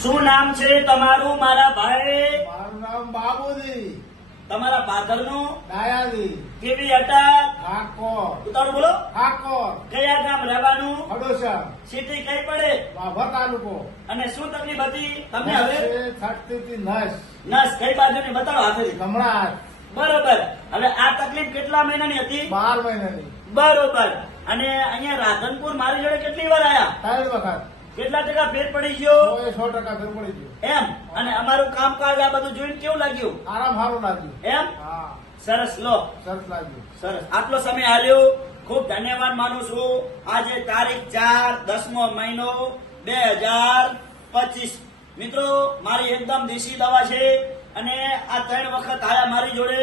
શું નામ છે તમારું મારા ભાઈ? મારું નામ બાબુજી તમારા ફાધરનું? ડાયાજી કેવી અટક? ઠાકોર ઉતારું બોલો. ઠાકોર કયા ગામ રહેવાનું? હડોસર સિટી કઈ પડે? વાભા તાલુકો અને શું તકલીફ હતી તમને હવે? છટતી નસ નસ કઈ બાજુની બતાવો હાથેથી. જમણા હાથ બરોબર. હવે આ તકલીફ કેટલા મહિનાની હતી? 12 મહિનાની બરોબર. અને અહીંયા રાધનપુર મારી જોડે કેટલી વાર આયા? 3 વખત કેટલા ટકા ફેર પડી ગયો? 100% ફેર પડી ગયો. એમ. અને અમારું કામકાજ આ બધું જોઈને કેવું લાગ્યું? આરામ સારું લાગ્યું. એમ. હા સરસ. લો સરસ લાગ્યું. સરસ. આટલો સમય આલ્યો ખૂબ ધન્યવાદ માનું છું. આજે તારીખ 4 10મો મહિનો 2025. મિત્રો મારી એકદમ દેશી દવા છે અને આ 3 વખત આયા મારી જોડે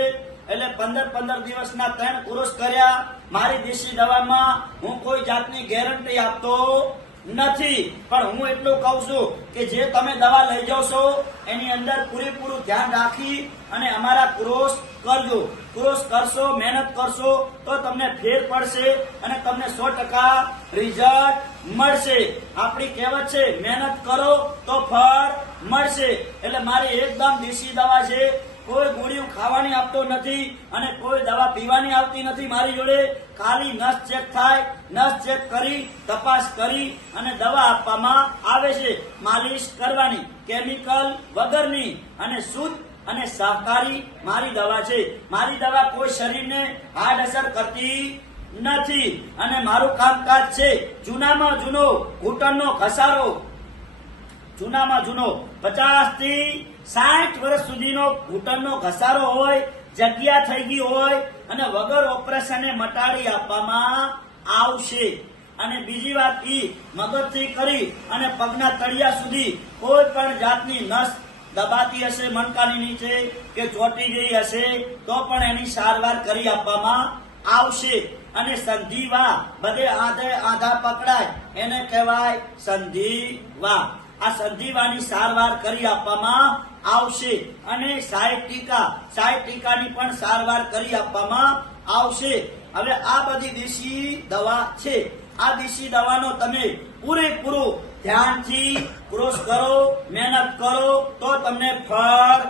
એટલે 15 દિવસના 3 કોર્સ કર્યા. મારી દેશી દવામાં હું કોઈ જાતની ગેરંટી આપતો નથી, પણ હું એટલું કહું છું કે જે તમે દવા લઈ જાવ છો એની અંદર પૂરેપૂરું ધ્યાન રાખી અને અમારા કોર્સ કરજો. કોર્સ કરશો, મહેનત કરશો તો તમને ફેર પડશે અને તમને 100% રિઝલ્ટ મળશે. આપણી કહેવત છે મહેનત કરો તો ફળ મળશે. એટલે મારી એકદમ દેશી દવા છે. કોઈ ગોળીઓ ખાવાની આપતો નથી અને કોઈ દવા પીવાની આવતી નથી મારી જોડે. ખાલી નસ ચેક થાય, નસ ચેક કરી તપાસ કરી અને દવા આપવામાં આવે છે. માલિશ કરવાની, કેમિકલ વગરની અને શુદ્ધ અને શાકાહારી મારી દવા છે. મારી દવા કોઈ શરીરને હાર્ડ અસર કરતી નથી. અને મારું કામકાજ છે જૂનામાં જૂનો ઘૂંટણનો ઘસારો, જૂનામાં જૂનો 50 થી 60 વર્ષ સુધીનો ઘૂંટણનો ઘસારો હોય, જગ્યા થઈ ગઈ હોય અને વગર ઓપરેશને મટાડી આપવામાં આવશે. અને બીજી વાત ઈ મગજથી કરી અને પગના તળિયા સુધી કોઈ પણ જાતની નસ દબાતી હશે મણકાની નીચે કે ચોટી ગઈ હશે તો પણ એની સારવાર કરી આપવામાં આવશે. અને સંધિવા બધે આધા પકડાય એને કહેવાય સંધિવા. આ સંધિવાની સારવાર કરી આપવામાં આવશે. અને 60 ટીકાની પણ સારવાર કરી આપવામાં આવશે. હવે આ બધી દેશી દવા છે. આ દેશી દવાનો તમે પૂરેપૂરું ધ્યાનથી કોર્સ કરો, મહેનત કરો તો તમને ફળ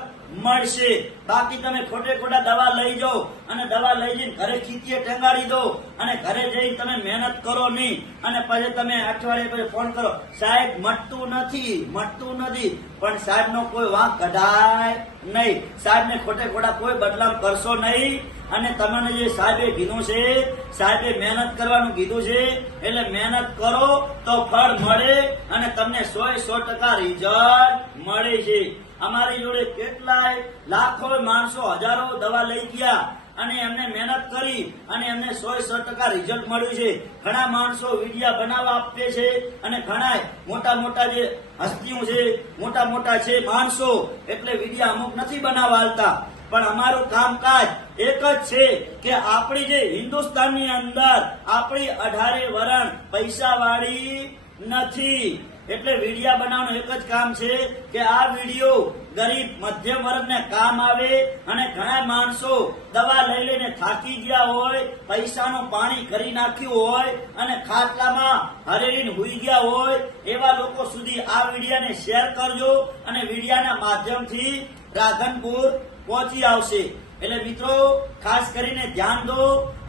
મળશે. બાકી તમે ખોટા દવા લઈ જાઓ અને દવા લઈ જઈને ઘરે ચીતીએ ટેંગાડી દો અને ઘરે જઈને તમે મહેનત કરો નહીં અને પછી તમે અઠવાડિયે પછી ફોન કરો સાહેબ મટતું નથી, પણ સાહેબ નો કોઈ વાંક કઢાય નહીં. સાહેબ ને ખોટા કોઈ બદલાવ કરશો નહીં. અને તમને જે સાહેબે કીધું છે, સાહેબે મહેનત કરવાનું કીધું છે એટલે મહેનત કરો તો ફળ મળે અને તમને 100% રિઝલ્ટ મળે છે. અમારી જોડે કેટલાય લાખો માણસો, હજારો દવા લઈ ગયા અને એમને મહેનત કરી અને એમને 100% રિઝલ્ટ મળ્યું છે. ઘણા માણસો વિડિયા બનાવવા આપે છે અને ઘણા મોટા જે હસ્તીઓ છે, મોટા છે માણસો, એટલે વિડિયા અમુક નથી બનાવવા હાલતા. પણ અમારું કામકાજ એક જ છે કે આપણી જે હિન્દુસ્તાનની અંદર આપણી 18 વરણ પૈસા વાળી નથી. એટલે વિડિયા બનાવવાનું એક જ કામ છે કે આ વિડિયો ગરીબ મધ્યમ વર્ગને કામ આવે. અને ઘણા માણસો દવા લઈ લઈને થાકી ગયા હોય, પૈસાનું પાણી કરી નાખ્યું હોય અને ખાટલામાં હરેરીને હુઈ ગયા હોય, એવા લોકો સુધી આ વિડિયાને શેર કરજો અને વિડિયાના માધ્યમથી રાધનપુર પહોંચી આવશે. એટલે મિત્રો ખાસ કરીને ધ્યાન દો.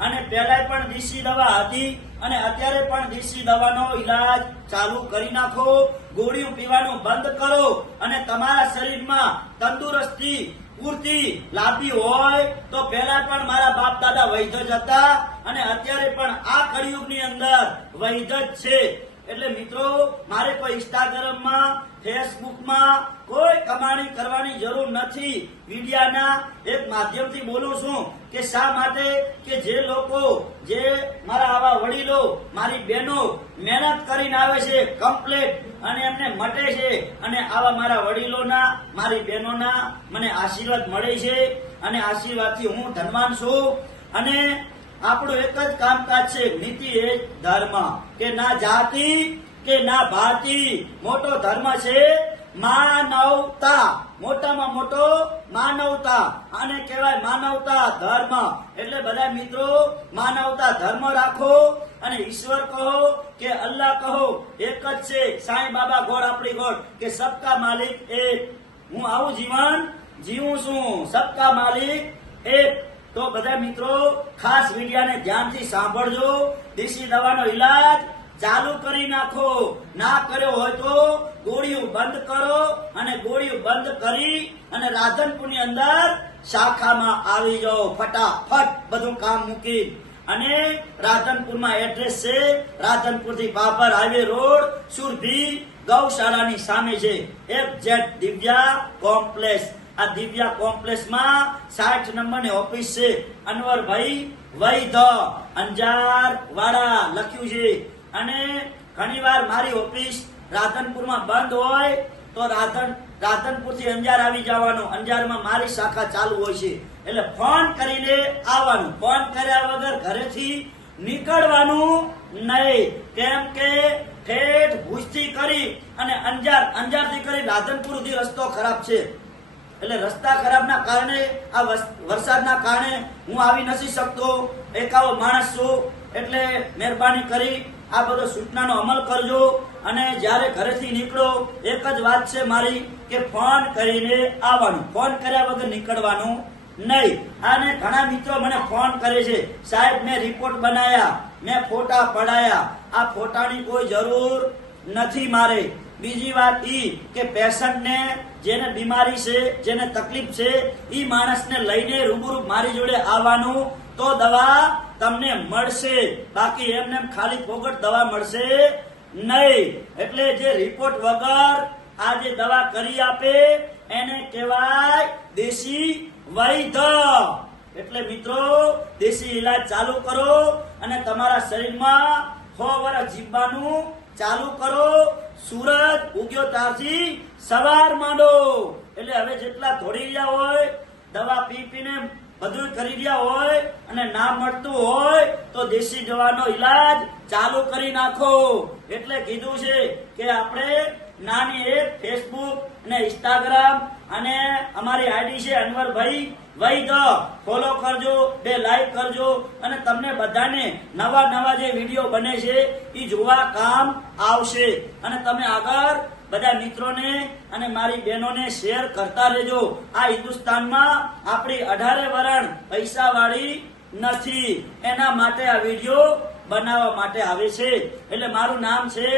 અને પહેલા પણ દેશી દવા હતી અને અત્યારે પણ દેશી દવાનો ઈલાજ ચાલુ કરી નાખો. ગોળીઓ પીવાનું બંધ કરો અને તમારા શરીરમાં તંદુરસ્તી પૂરતી લાભી હોય તો પહેલા પણ મારા બાપ દાદા વૈદ્ય જ હતા અને અત્યારે પણ આ કળિયુગની અંદર વૈદ્ય જ છે. એટલે મિત્રો મારે કોઈ ઇન્સ્ટાગ્રામમાં, ફેસબુકમાં કોઈ કમાણી કરવાની જરૂર નથી. વિડિયાના એક માધ્યમથી બોલું છું કે શા માટે કે જે લોકો, જે મારા આવા વડીલો, મારી બહેનો મહેનત કરીને આવે છે કમ્પ્લીટ અને એમને મટે છે અને આવા મારા વડીલોના, મારી બહેનોના મને આશીર્વાદ મળે છે અને આશીર્વાદથી હું ધનવાન છું. અને આપણું એક જ કામકાજ છે, નીતિ એ ધર્મ, કે ના જાતિ કે ના ભાતિ. મોટો ધર્મ છે માનવતા, મોટામાં મોટો માનવતા. આને કહેવાય માનવતા ધર્મ. એટલે બધા મિત્રો માનવતા ધર્મ રાખો અને ઈશ્વર કહો કે અલ્લાહ કહો, એક જ છે. સાંઈ બાબા ગોળ આપણી ગોળ કે સબકા માલિક એક. હું આવું જીવન જીવું છું, સબકા માલિક એક. તો બધા મિત્રો ખાસ વિડિયાને ધ્યાનથી સાંભળજો. દેશી દવાનો ઈલાજ ચાલુ કરી નાખો. ના કર્યો હોય તો ગોળીઓ બંધ કરો, અને ગોળીઓ બંધ કરી અને રાધનપુરની અંદર શાખામાં આવી જાઓ. ફટાફટ બધું કામ મૂકી. અને રાધનપુરમાં એડ્રેસ છે, રાધનપુરથી બાબર હાઈવે રોડ, સુરભી ગૌશાળાની સામે છે. FZ Divya complex. આ દિવ્યા કોમ્પ્લેક્સમાં 60 નંબરની ઓફિસ છે. અનવરભાઈ વૈધ, અંજાર વાડા લખ્યું છે. અને ઘણીવાર મારી ઓફિસ રાધનપુરમાં બંધ હોય તો રાધનપુરથી અંજાર આવી જવાનું. અંજારમાં મારી શાખા ચાલુ હોય છે, એટલે ફોન કરીને આવવાનું. ફોન કર્યા વગર ઘરેથી નીકળવાનું નહીં. કેમ કે ઠેઠ ભુજથી કરી અને અંજારથી કરી રાધનપુર સુધી રસ્તો ખરાબ છે. એટલે રસ્તા ખરાબના કારણે, આ વરસાદના કારણે હું આવી નથી શકતો. એકાવો માણસ છું, એટલે મહેરબાની કરી આ બધો સૂચનાનો અમલ કરજો. અને જ્યારે ઘરેથી નીકળો એક જ વાત છે મારી કે ફોન કરીને આવવાનું. ફોન કર્યા વગર નીકળવાનું નહીં. અને ઘણા મિત્રો મને ફોન કરે છે, સાહેબ મેં રિપોર્ટ બનાયા, મેં ફોટા પડાયા. આ ફોટાની કોઈ જરૂર નથી મારે. બીજી વાત ઈ કે પેશન્ટને, જેને બીમારી છે, જેને તકલીફ છે, ઈ માણસને લઈને રૂબરૂ મારી જોડે આવવાનું, તો દવા તમને મળશે. બાકી એમને ખાલી ફોગટ દવા મળશે નહીં. એટલે જે રિપોર્ટ વગર આ જે દવા કરી આપે એને કહેવાય દેશી વૈદ્ય. એટલે મિત્રો દેશી ઈલાજ ચાલુ કરો અને તમારા શરીરમાં 100 વર્ષ જીવવાનું ચાલુ કરો. સૂરજ ઉગ્યો ત્યારથી સવાર માંડો. એટલે હવે જેટલા ધોડી રહ્યા હોય, દવા પીને બધું કરી રહ્યા હોય અને ના મળતું હોય તો દેશી દવાનો ઈલાજ ચાલુ કરી નાખો. એટલે કીધું છે કે આપણે નાની એક ફેસબુક અને ઇન્સ્ટાગ્રામ અને અમારી આઈડી છે અનવરભાઈ વૈદ્ય. ફોલો કરજો, 2 લાઈક કરજો. અને તમને બધાને નવા જે વિડીયો બને છે એ જોવા કામ આવશે. અને તમે આગળ બધા મિત્રોને અને મારી બહેનોને શેર કરતા રહેજો. આ હિન્દુસ્તાનમાં આપણી 18 વરણ પૈસા વાળી નથી, એના માટે આ વિડીયો બનાવવા માટે આવે છે. એટલે મારું નામ છે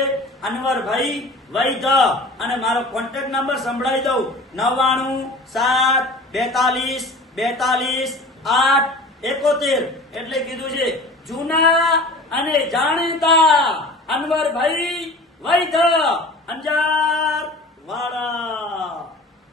અનવરભાઈ વૈદ્ય. અને મારો કોન્ટેક્ટ નંબર સંભળાવી દઉં, 9974424871. એટલે કીધું છે જૂના અને જાણીતા અનવરભાઈ વૈદ્ય, અંજાર